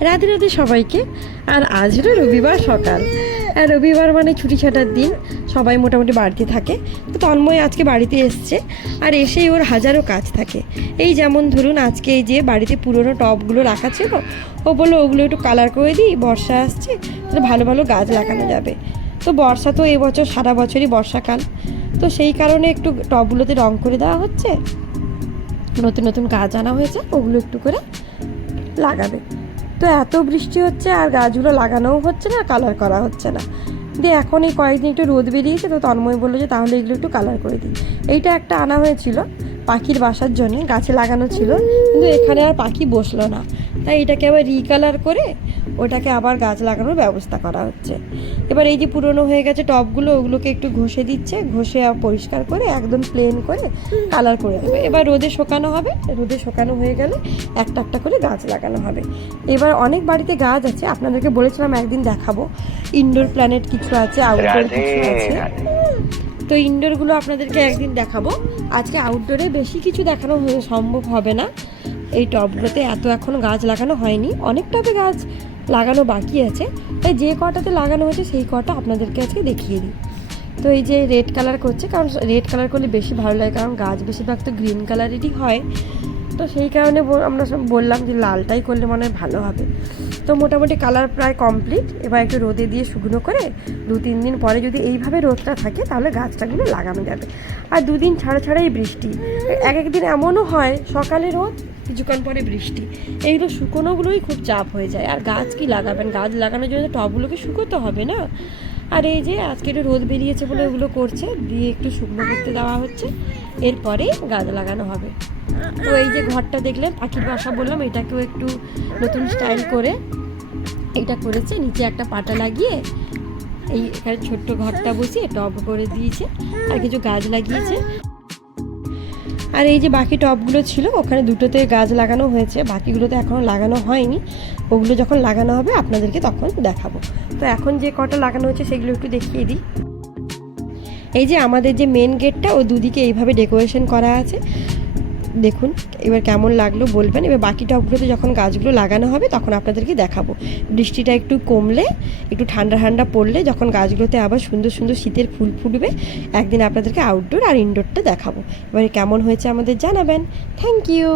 রাধে রাধে সবাইকে। আর আজ হলো রবিবার সকাল। আর রবিবার মানে ছুটি ছাটার দিন, সবাই মোটামুটি বাড়িতে থাকে। তো তন্ময় আজকে বাড়িতে এসছে, আর এসেই ওর হাজারো কাজ থাকে। এই যেমন ধরুন, আজকে এই যে বাড়িতে পুরনো টবগুলো রাখা ছিল, ও বলল, ওগুলো একটু কালার করে দিই, বর্ষা আসছে, তাহলে ভালো ভালো গাছ লাগানো যাবে। তো বর্ষা তো এবছর সারা বছরই বর্ষাকাল। তো সেই কারণে একটু টবগুলোতে রং করে দেওয়া হচ্ছে। নতুন নতুন গাছ আনা হয়েছে, ওগুলো একটু করে লাগাবে। তো এত বৃষ্টি হচ্ছে আর গাছগুলো লাগানোও হচ্ছে না কালার করা হচ্ছে না। দিয়ে এখন এই কয়েকদিন একটু রোদ বেরিয়েছে, তো তন্ময় বলল যে তাহলে এগুলো একটু কালার করে দিই। এইটা একটা আনা হয়েছিল। পাখির বাসার জন্য গাছে লাগানো ছিল কিন্তু এখানে আর পাখি বসল না। তাই এটাকে আবার রিকালার করে ওটাকে আবার গাছ লাগানোর ব্যবস্থা করা হচ্ছে। এবার এই যে পুরনো হয়ে গেছে টবগুলো ওগুলোকে একটু ঘষে দিচ্ছে ঘষে আর পরিষ্কার করে একদম প্লেন করে কালার করে দেবে। এবার রোদে শুকানো হবে রোদে শুকানো হয়ে গেলে একটা একটা করে গাছ লাগানো হবে। এবার অনেক বাড়িতে গাছ আছে আপনাদেরকে বলেছিলাম একদিন দেখাবো। ইনডোর প্ল্যানেট কিছু আছে আউটডোর কিছু আছে। তো ইনডোরগুলো আপনাদেরকে একদিন দেখাবো। আজকে আউটডোরে বেশি কিছু দেখানো সম্ভব হবে না। এই টবগুলোতে এত এখন গাছ লাগানো হয়নি। অনেক টবে গাছ লাগানো বাকি আছে। তাই যে কটাতে লাগানো হয়েছে সেই কটা আপনাদেরকে আজকে দেখিয়ে দিই। তো এই যে রেড কালার করছে, কারণ রেড কালার করলে বেশি ভালো লাগে, কারণ গাছ বেশিরভাগ তো গ্রিন কালারেরই হয়। তো সেই কারণে আমরা সব বললাম যে লালটাই করলে মনে হয় ভালো হবে। তো মোটামুটি কালার প্রায় কমপ্লিট। এবার একটু রোদে দিয়ে শুকনো করে দু তিন দিন পরে যদি এইভাবে রোদটা থাকে, তাহলে গাছটাগুলো লাগানো যাবে। আর দুদিন ছাড়া ছাড়াই বৃষ্টি। এক একদিন এমনও হয়, সকালে রোদ, কিছুক্ষণ পরে বৃষ্টি। এইগুলো শুকোনোগুলোই খুব চাপ হয়ে যায়। আর গাছ কি লাগাবেন? গাছ লাগানোর জন্য টবগুলোকে শুকোতে হবে না। আর এই যে আজকে একটু রোদ বেরিয়েছে বলে ওগুলো করছে, দিয়ে একটু শুকনো করতে দেওয়া হচ্ছে, এরপরে গাছ লাগানো হবে। তো এই যে ঘরটা দেখলেন, পাখির বাসা বললাম, এটাকেও একটু নতুন স্টাইল করে এটা করেছে, নিচে একটা পাটা লাগিয়ে এই এখানে ছোট্ট ঘরটা বসিয়ে টব করে দিয়েছে, আর কিছু গাছ লাগিয়েছে। আর এই যে বাকি টপগুলো ছিল, ওখানে দুটোতে গাছ লাগানো হয়েছে, বাকিগুলোতে এখনও লাগানো হয়নি। ওগুলো যখন লাগানো হবে, আপনাদেরকে তখন দেখাবো। তো এখন যে কটা লাগানো হয়েছে, সেগুলো একটু দেখিয়ে দিই। এই যে আমাদের যে মেন গেটটা ও দুদিকে এইভাবে ডেকোরেশন করা আছে। দেখুন, এবার কেমন লাগল বলবেন। এবার বাকি টবগুলোতে যখন গাছগুলো লাগানো হবে, তখন আপনাদেরকে দেখাবো। বৃষ্টিটা একটু কমলে, একটু ঠান্ডা ঠান্ডা পড়লে যখন গাছগুলোতে আবার সুন্দর সুন্দর শীতের ফুল ফুটবে, একদিন আপনাদেরকে আউটডোর আর ইনডোরটা দেখাবো। এবারে কেমন হয়েছে আমাদের জানাবেন। Thank you